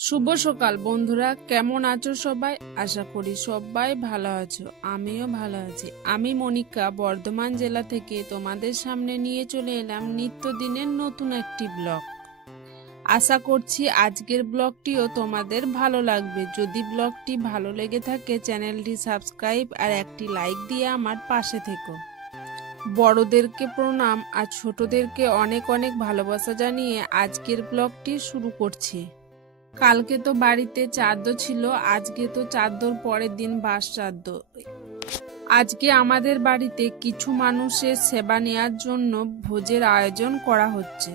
শুভ সকাল বন্ধুরা, কেমন আছো সবাই? আশা করি সবাই ভালো আছো, আমিও ভালো আছি। আমি মনিকা বর্ধমান জেলা থেকে তোমাদের সামনে নিয়ে চলে এলাম নিত্যদিনের নতুন একটি ব্লগ। আশা করছি আজকের ব্লগটিও তোমাদের ভালো লাগবে। যদি ব্লগটি ভালো লেগে থাকে চ্যানেলটি সাবস্ক্রাইব আর একটি লাইক দিয়ে আমার পাশে থেকো। বড়দেরকে প্রণাম আর ছোটদেরকে অনেক অনেক ভালোবাসা জানিয়ে আজকের ব্লগটি শুরু করছি। কালকে তো বাড়িতে চাঁদ্দ ছিল, আজকে তো চাঁদ্দর পরের দিন বাস চাঁদ্দ। আজকে আমাদের বাড়িতে কিছু মানুষের সেবা নেওয়ার জন্য ভোজের আয়োজন করা হচ্ছে।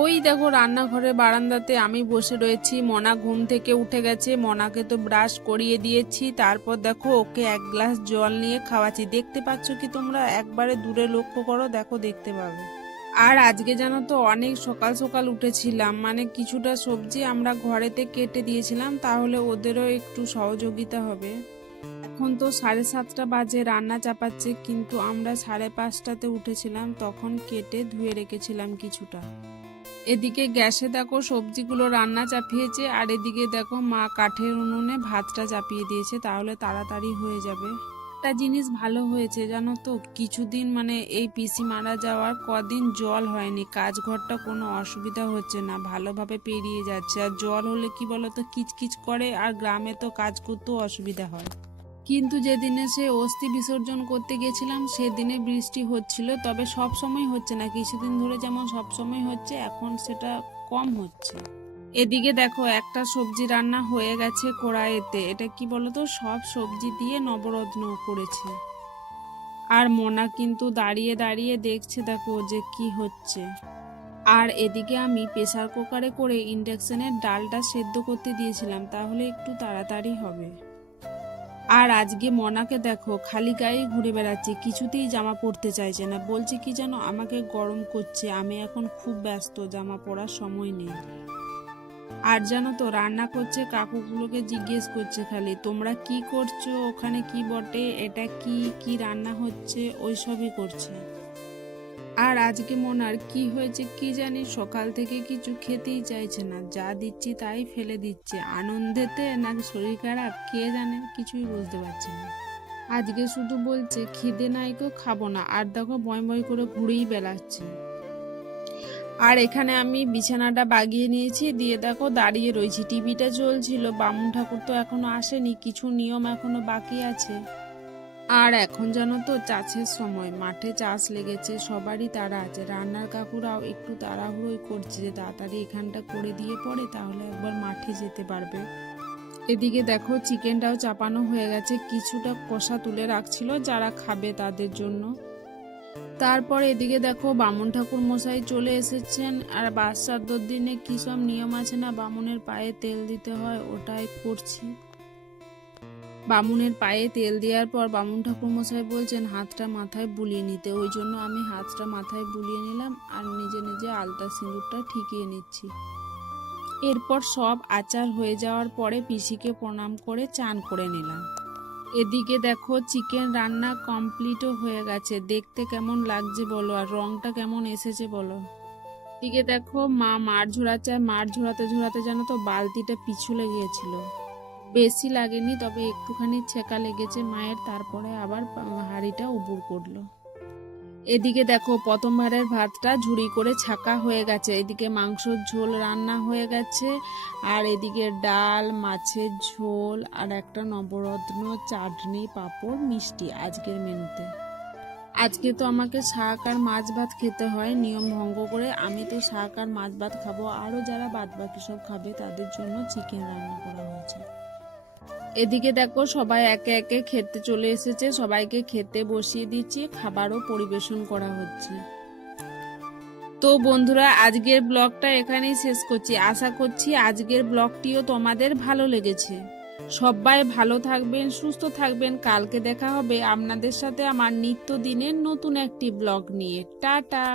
ওই দেখো রান্নাঘরের বারান্দাতে আমি বসে রয়েছি। মনা ঘুম থেকে উঠে গেছে, মনাকে তো ব্রাশ করিয়ে দিয়েছি। তারপর দেখো ওকে এক গ্লাস জল নিয়ে খাওয়াচ্ছি। দেখতে পাচ্ছ কি তোমরা? একবারে দূরে লক্ষ্য করো, দেখো দেখতে পাবে। আর আজকে জানো তো অনেক সকাল সকাল উঠেছিলাম, মানে কিছুটা সবজি আমরা ঘরেতে কেটে দিয়েছিলাম, তাহলে ওদেরও একটু সহযোগিতা হবে। এখন তো 7:30 বাজে, রান্না চাপাচ্ছে, কিন্তু আমরা 5:30টাতে উঠেছিলাম, তখন কেটে ধুয়ে রেখেছিলাম কিছুটা। এদিকে গ্যাসে দেখো সবজিগুলো রান্না চাপিয়েছে, আর এদিকে দেখো মা কাঠের উনুনে ভাতটা চাপিয়ে দিয়েছে, তাহলে তাড়াতাড়ি হয়ে যাবে। একটা জিনিস ভালো হয়েছে জানো তো, কিছুদিন মানে এই পিসি মারা যাওয়ার কদিন জল হয়নি, কাজঘরটা কোনো অসুবিধা হচ্ছে না, ভালোভাবে পেরিয়ে যাচ্ছে। আর জল হলে কি বলতো, কিচকিচ করে, আর গ্রামে তো কাজ করতেও অসুবিধা হয়। কিন্তু যেদিনে সে অস্থি বিসর্জন করতে গেছিলাম সেদিনে বৃষ্টি হচ্ছিল, তবে সব সময় হচ্ছে না, কিছুদিন ধরে যেমন সব সময় হচ্ছে এখন সেটা কম হচ্ছে। এদিকে দেখো একটা সবজি রান্না হয়ে গেছে কড়াইতে। এটা কি বলতো, সব সবজি দিয়ে নবরত্ন করেছে। আর মোনা কিন্তু দাঁড়িয়ে দাঁড়িয়ে দেখছে দেখো যে কি হচ্ছে। আর এদিকে আমি প্রেসার কুকারে করে ইন্ডাকশনের ডালটা সেদ্ধ করতে দিয়েছিলাম, তাহলে একটু তাড়াতাড়ি হবে। আর আজকে মনাকে দেখো খালি গায়ে ঘুরে বেড়াচ্ছে, কিছুতেই জামা পরতে চাইছে না, বলছে কি যেন আমাকে গরম করছে, আমি এখন খুব ব্যস্ত, জামা পরার সময় নেই। আর জানো তো রান্না করছে, কাকুগুলোকে জিজ্ঞেস করছে খালি তোমরা কি করছো, ওখানে কি বটে, এটা কি কি রান্না হচ্ছে, ওই সবই করছে। আর আজকে মনার কি হয়েছে কি জানি, সকাল থেকে কিছু খেতেই চাইছে না, যা দিচ্ছি তাই ফেলে দিচ্ছে, আনন্দেতে নাকি শরীর খারাপ কে জানে, কিছুই বুঝতে পারছি না। আজকে শুধু বলছে খিদে নাই গো, খাবো না, আর দেখো বয় বয় করে ঘুরেই বেড়াচ্ছে। আর এখানে আমি বিছানাটা বাগিয়ে নিয়েছি, দিয়ে দেখো দাঁড়িয়ে রয়েছি, টিভিটা চলছিল, বামুন ঠাকুর তো এখনো আসেনি, কিছু নিয়ম এখনো বাকি আছে। আর এখন জানো তো চাষের সময়, মাঠে চাষ লেগেছে, সবারই তাড়া আছে, রান্নার কাকুরাও একটু তাড়াহুড়োই করছে যে তাড়াতাড়ি এখানটা করে দিয়ে পরে তাহলে একবার মাঠে যেতে পারবে। এদিকে দেখো চিকেনটাও চাপানো হয়ে গেছে, কিছুটা কষা তুলে রাখছিল যারা খাবে তাদের জন্য। তারপর এদিকে দেখো বামুন ঠাকুর মশাই চলে এসেছেন, আর বাচ্চাদের দিনে কি সব নিয়ম আছে না, বামুনের পায়ে তেল দিতে হয়, ওটাই করছি। বামুনের পায়ে তেল দেওয়ার পর বামুন ঠাকুর মশাই বলছেন হাতটা মাথায় বুলিয়ে নিতে, ওই জন্য আমি হাতটা মাথায় বুলিয়ে নিলাম আর নিজে নিজে আলতা সিঁদুরটা ঠিকিয়ে নিচ্ছি। এরপর সব আচার হয়ে যাওয়ার পরে পিসিকে প্রণাম করে চান করে নিলাম। এদিকে দেখো চিকেন রান্না কমপ্লিটও হয়ে গেছে, দেখতে কেমন লাগছে বলো, আর রংটা কেমন এসেছে বলো। এদিকে দেখো মা মার ঝোড়াচ্ছে, মার ঝোড়াতে ঝোড়াতে জানো তো বালতিটা পিছলে গিয়েছিল, বেশি লাগেনি তবে একটুখানি ছেঁকা লেগেছে মায়ের, তারপরে আবার হাঁড়িটা উবুর করলো। এদিকে দেখো প্রথমবারের ভাতটা ঝুড়ি করে ছাকা হয়ে গেছে, এদিকে মাংসর ঝোল রান্না হয়ে গেছে, আর এদিকে ডাল, মাছের ঝোল, আর একটা নবরত্ন, চাটনি, পাঁপড়, মিষ্টি আজকের মেনুতে। আজকে তো আমাকে শাক আর মাছ ভাত খেতে হয় নিয়ম ভঙ্গ করে, আমি তো শাক আর মাছ ভাত খাবো, আরও যারা বাদ বাকি সব খাবে তাদের জন্য চিকেন রান্না করা হয়েছে। এদিকে দেখো সবাই একে একে খেতে চলে এসেছে, সবাইকে খেতে বসিয়ে দিচ্ছি, খাবারও পরিবেশন করা হচ্ছে। তো বন্ধুরা আজকের ব্লগটা এখানেই শেষ করছি, আশা করছি আজকের ব্লগটিও তোমাদের ভালো লেগেছে। সবাই ভালো থাকবেন, সুস্থ থাকবেন, কালকে দেখা হবে আপনাদের সাথে আমার নিত্যদিনের নতুন একটি ব্লগ নিয়ে। টাটা।